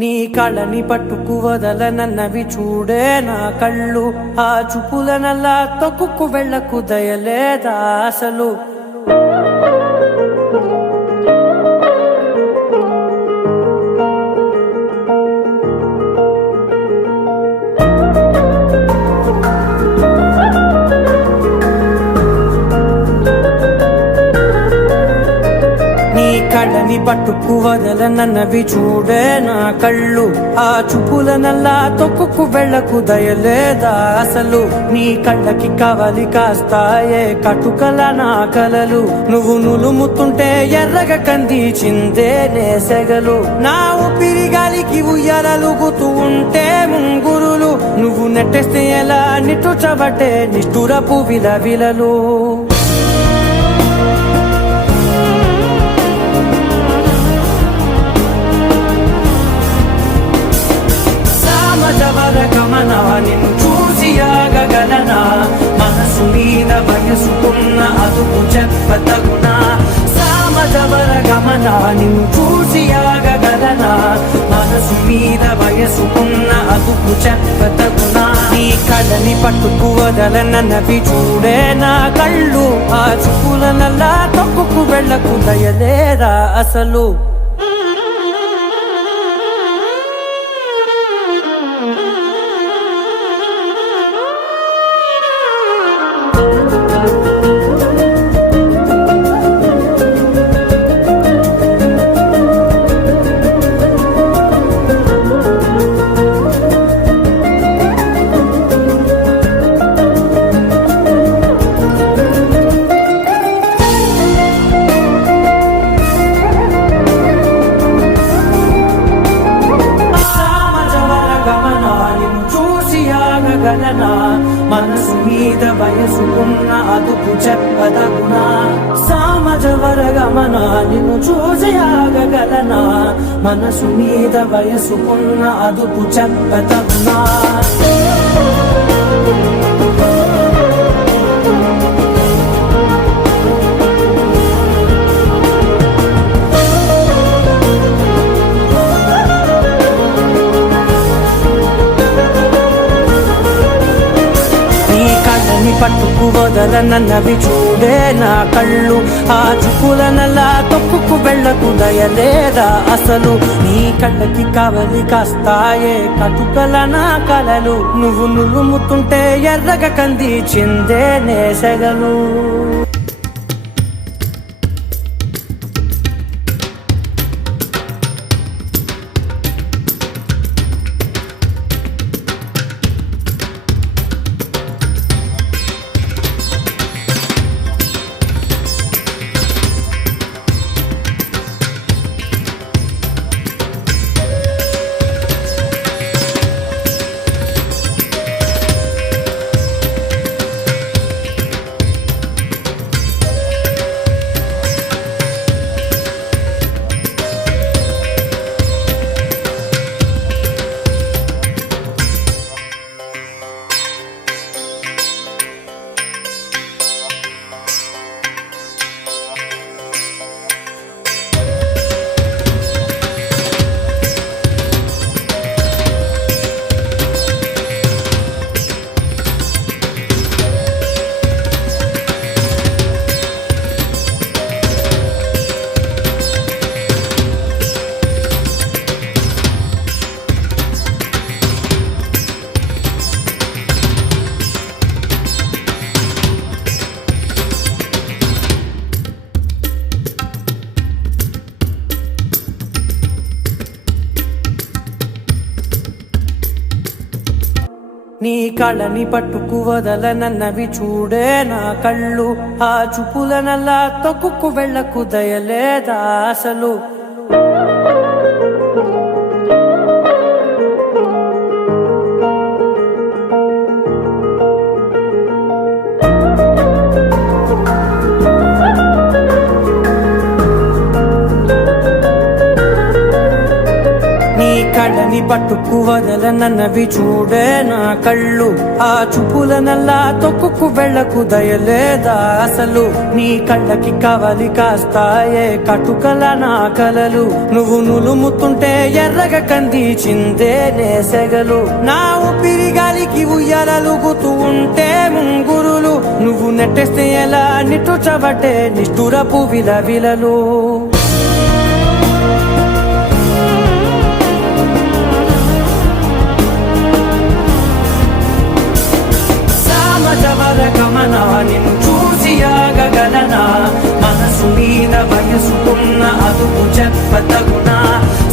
నీ కళ్ళని పట్టుకు వదలనన్నవి చూడే నా కళ్ళు, ఆ చూపులనల్లా తొక్కుకు వెళ్ళకు దయలేదా అసలు. కళ్ళని పట్టుకు వదలనన్నవి చూడే నా కళ్ళు, ఆ చూపులనల్లా తొక్కుకు వెళ్ళకు దయలేదా అసలు. నీ కళ్ళకి కవలి కాస్తాయే కటుకల నా కలలు, నువ్వు నులుముతుంటే ఎర్రగా కందిచిందే నేసెగలు. నా ఊపిరి గాలికి ఉయ్యాలలుగుతూ ఉంటే ముంగురులు, నువ్వు నెట్టేస్తే ఎలా నిట్టుచబట్టే నిష్ఠురపు విలవిలలు. గమనా నిన్ను చూసి ఆగగలనా, మనసు మీద వయసుకున్న అదుపు చెప్పతగునా. సామజవర గమనా నిన్ను చూసి ఆగగలనా, మనసు మీద వయసుకున్న అదుపు చెప్పతగునా. నీ కళ్ళని పట్టుకు వదలనన్నవి చూడే నా కళ్ళు, ఆ చూపులనల్లా తొక్కుకు వెళ్ళకు దయలేదా అసలు. మనసు మీద వయసుకున్న అదుపు చెప్పదగునా. సామజవర గమనా నిన్ను చూసి ఆగగలనా, మనసు మీద వయసుకున్న అదుపు చెప్పదగునా. పట్టుకు వదలనన్నవి చూడే నా కళ్ళు, ఆ చూపులనల్లా తొక్కుకు వెళ్ళకు దయలేదా అసలు. నీ కళ్ళకి కవలి కాస్తాయే కటుకల నా కలలు, నువ్వు నులుముతుంటే ఎర్రగా కందిచిందే నేసెగలు. నీ కళ్ళని పట్టుకు వదలనన్నవి చూడే నా కళ్ళు, ఆ చూపులనల్లా తొక్కుకు వెళ్ళకు దయలేదా అసలు. కళ్ళని పట్టుకు వదలనన్నవి చూడే నా కళ్ళు ఆ చూపులనల్లా తొక్కుకు వెళ్ళకు దయలేదా అసలు నీ కళ్ళకి కవలి కాస్తాయే కటుకల నా కలలు నువ్వు నులుముతుంటే ఎర్రగ కందిచిందే నేసెగలు నా ఊపిరి గాలికి ఉయ్యాలలుగుతూ ఉంటే ముంగురులు నువ్వు నెట్టేస్తే ఎలా నిట్టుచబట్టే నిష్ఠురపు విలవిలలు గమన నిన్ను చూసి ఆగగలనా మనసు మీద వయసుకున్న అదుపు చెప్పత